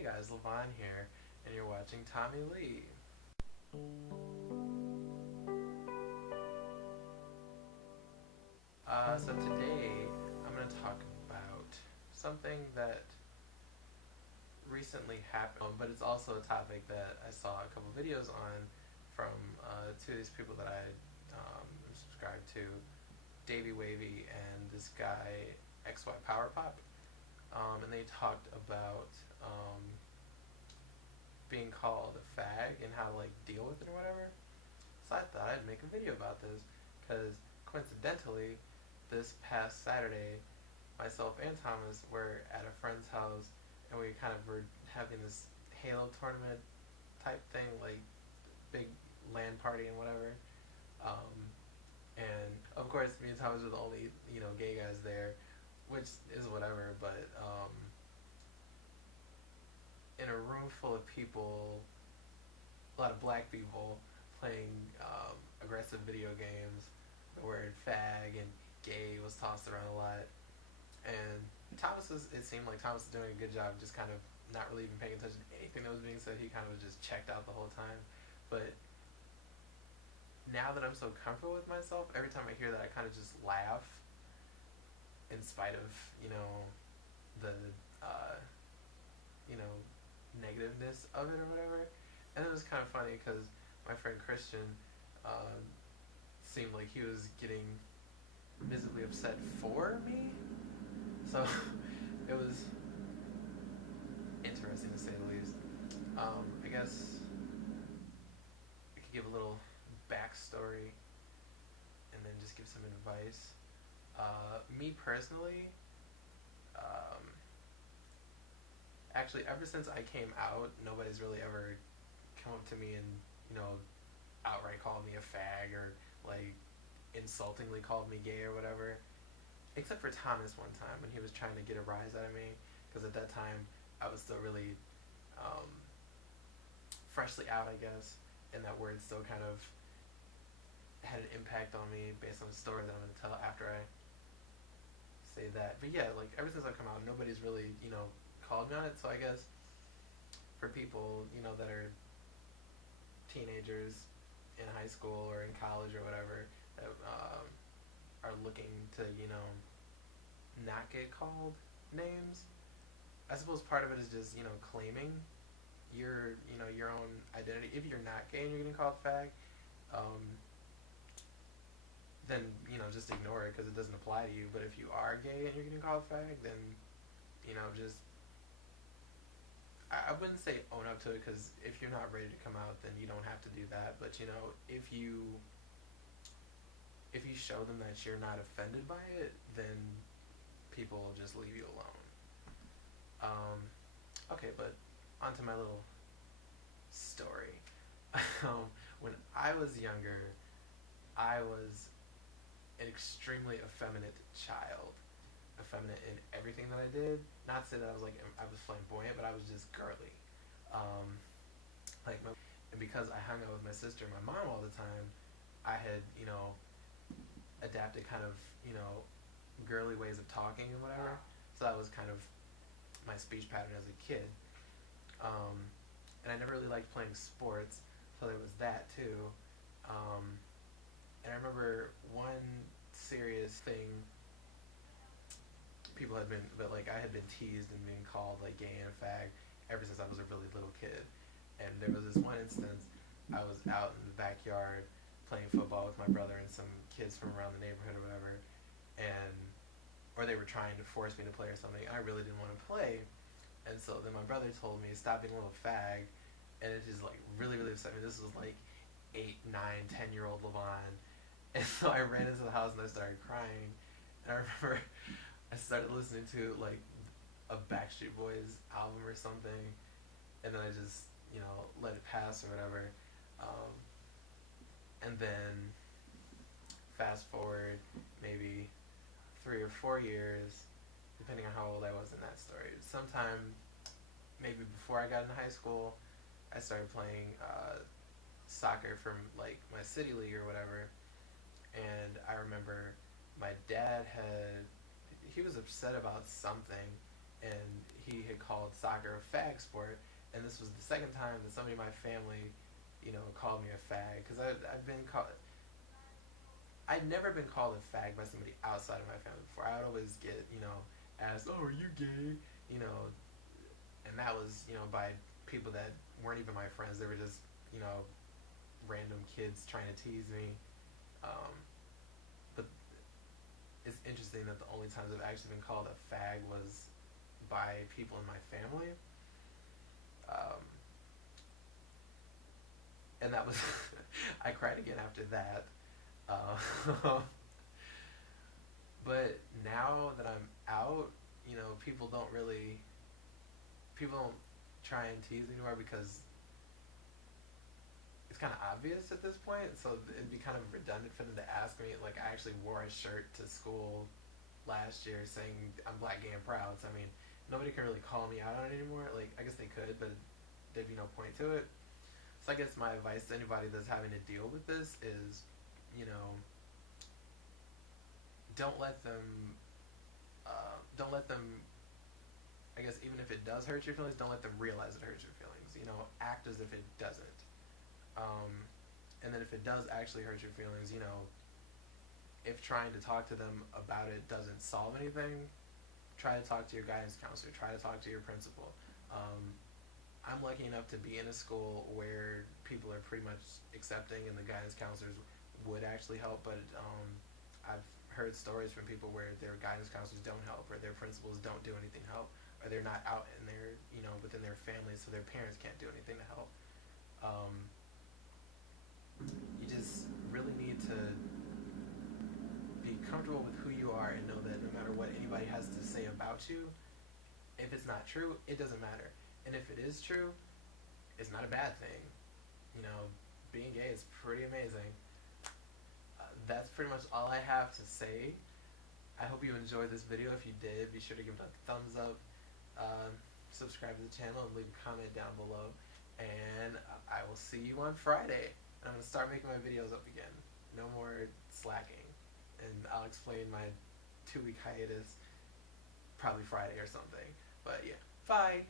Hey guys, LeVaughn here, and you're watching Tommy Lee. So today I'm going to talk about something that recently happened, but it's also a topic that I saw a couple videos on from two of these people that I am subscribed to, Davey Wavy and this guy XY Power Pop, and they talked about being called a fag and how to like deal with it or whatever. So I thought I'd make a video about this because coincidentally, this past Saturday, myself and Thomas were at a friend's house and we kind of were having this Halo tournament type thing, like big LAN party and whatever. Um, and of course, me and Thomas were the only gay guys there, which is whatever. But in a room full of people, a lot of black people playing aggressive video games, the word fag and gay was tossed around a lot. And it seemed like Thomas was doing a good job just kind of not really even paying attention to anything that was being said. He kind of was just checked out the whole time. But now that I'm so comfortable with myself, every time I hear that I kind of just laugh in spite of, the, uh, you know, negativeness of it or whatever. And it was kind of funny because my friend Christian seemed like he was getting visibly upset for me. So it was interesting to say the least. I guess I could give a little backstory and then just give some advice. Me personally, actually, ever since I came out, nobody's really ever come up to me and, outright called me a fag or, like, insultingly called me gay or whatever. Except for Thomas one time when he was trying to get a rise out of me. Because at that time, I was still really freshly out, I guess. And that word still kind of had an impact on me based on the story that I'm going to tell after I say that. But yeah, like, ever since I've come out, nobody's really, called me on it. So I guess for people, that are teenagers in high school or in college or whatever that are looking to, not get called names, I suppose part of it is just, claiming your own identity. If you're not gay and you're getting called fag, then, just ignore it because it doesn't apply to you. But if you are gay and you're getting called fag, then, just I wouldn't say own up to it because if you're not ready to come out, then you don't have to do that. But if you show them that you're not offended by it, then people will just leave you alone. Okay, but onto my little story. When I was younger, I was an extremely effeminate child. Effeminate in everything that I did. Not to say that I was flamboyant, but I was just girly. And because I hung out with my sister and my mom all the time, I had adapted kind of girly ways of talking and whatever. So that was kind of my speech pattern as a kid. And I never really liked playing sports, so there was that too. And I remember one serious thing I had been teased and being called like gay and a fag ever since I was a really little kid. And there was this one instance I was out in the backyard playing football with my brother and some kids from around the neighborhood or whatever, or they were trying to force me to play or something. I really didn't want to play, and so then my brother told me stop being a little fag, and it just like really really upset me. This was like 8, 9, 10-year-old LeVaughn, and so I ran into the house and I started crying, and I remember I started listening to like a Backstreet Boys album or something, and then I just let it pass or whatever. And then fast forward maybe 3 or 4 years, depending on how old I was in that story. Sometime maybe before I got into high school, I started playing soccer from like my city league or whatever. And I remember my dad he was upset about something, and he had called soccer a fag sport, and this was the second time that somebody in my family, called me a fag, because I've been called. I'd never been called a fag by somebody outside of my family before. I would always get, asked, "Oh, are you gay?" You know, and that was, by people that weren't even my friends. They were just, you know, random kids trying to tease me. Um, but it's interesting that the only times I've actually been called a fag was by people in my family. Um, and that was, I cried again after that. Uh, but now that I'm out, people don't try and tease me anymore because it's kind of obvious at this point. So it'd be kind of redundant for them to ask me. Like, I actually wore a shirt to school last year saying I'm black, gay, and proud. So I mean, nobody can really call me out on it anymore. Like, I guess they could, but there'd be no point to it. So I guess my advice to anybody that's having to deal with this is, you know, don't let them, don't let them. I guess even if it does hurt your feelings, don't let them realize it hurts your feelings. Act as if it doesn't. Um, and then if it does actually hurt your feelings, if trying to talk to them about it doesn't solve anything, try to talk to your guidance counselor. Try to talk to your principal. I'm lucky enough to be in a school where people are pretty much accepting, and the guidance counselors would actually help. But I've heard stories from people where their guidance counselors don't help, or their principals don't do anything to help, or they're not out in their, within their families, so their parents can't do anything to help. Um, you just really need to be comfortable with who you are and know that no matter what anybody has to say about you, if it's not true, it doesn't matter. And if it is true, it's not a bad thing. Being gay is pretty amazing. That's pretty much all I have to say. I hope you enjoyed this video. If you did, be sure to give it a thumbs up, subscribe to the channel, and leave a comment down below. And I will see you on Friday. I'm going to start making my videos up again. No more slacking. And I'll explain my 2-week hiatus probably Friday or something. But yeah, bye!